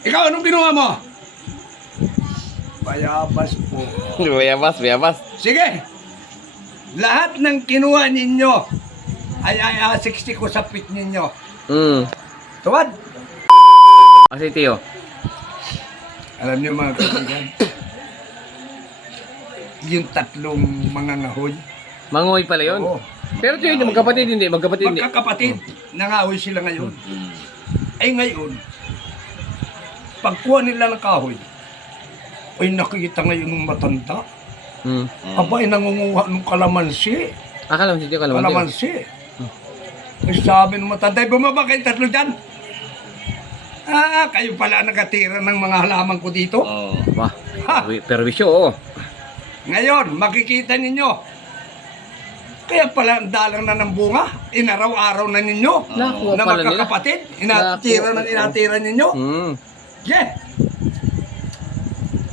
Ikaw, anong ginawa mo? Bayabas po. Bayabas. Sige. Lahat ng kinuha ninyo ay 60 ko sa pit ninyo. Tuwad. Kasi tiyo. Alam niyo mga kaibigan, yung tatlong mga ngahoy. Mangoy pala yun. Oo. Pero tiyo, magkapatid hindi. Magkakapatid. Nangahoy sila ngayon. Ay ngayon, pagkuha nila ng kahoy, ay nakikita ngayon ng matanda. Aba, ay nangunguha ng kalamansi. Kalamansi tiyo, Kalamansi. Ay sabi ng matanda, bumaba kayo tatlo dyan. Kayo pala nakatira ng mga halaman ko dito. Wah, Ha? perwisyo, oo. Ngayon, makikita ninyo. Kaya pala ang dalang na ng bunga, inaraw-araw na ninyo. Nakuha Na pala nila. magkakapatid, inatira ninyo. Yeah.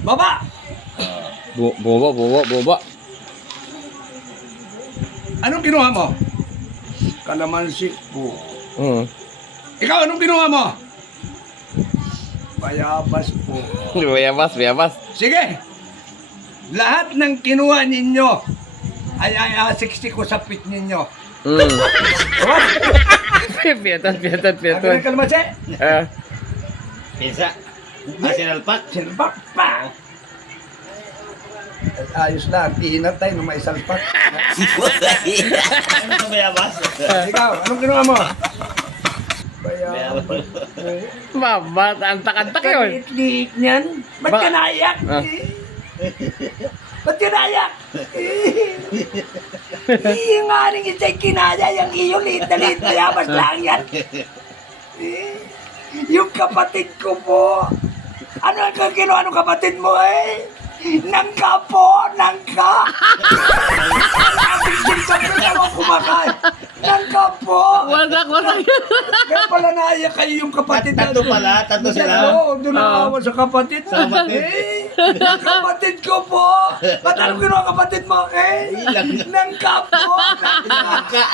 Baba! Boba. Anong kinuha mo? Kalamansi po. Ikaw, anong kinuha mo? Bayabas po. Bayabas. Sige. Lahat ng kinuha ninyo ay 60 ko sa pit ninyo. What? Piatan. Ano yung kalamansi? Pisa. Sinalpak. Silpak pa. Ayos lang, ihinat tayo na may salpak. Ano sa bayabas? Ikaw, anong kinuha mo? Bayabas. Mama, antak-antak yun. Liit-liit niyan. Ba't ka naiyak? Ba't ka naiyak? Yung nga rin isa'y kinaya, yung iyo liit na bayabas lang yan. Yung kapatid ko po. Ano ang kinuha ng kapatid mo Nangka po, nangka. Sabi na ako kumakain. Nangka po. Wasak. Kaya pala naiyak kayo yung kapatid Tatlo pala, tatlo sila. Oo, doon nakawa sa kapatid. Sa kapatid. Yung kapatid ko po. Ba't anong ginawa kapatid mo? Nangka po, nangka.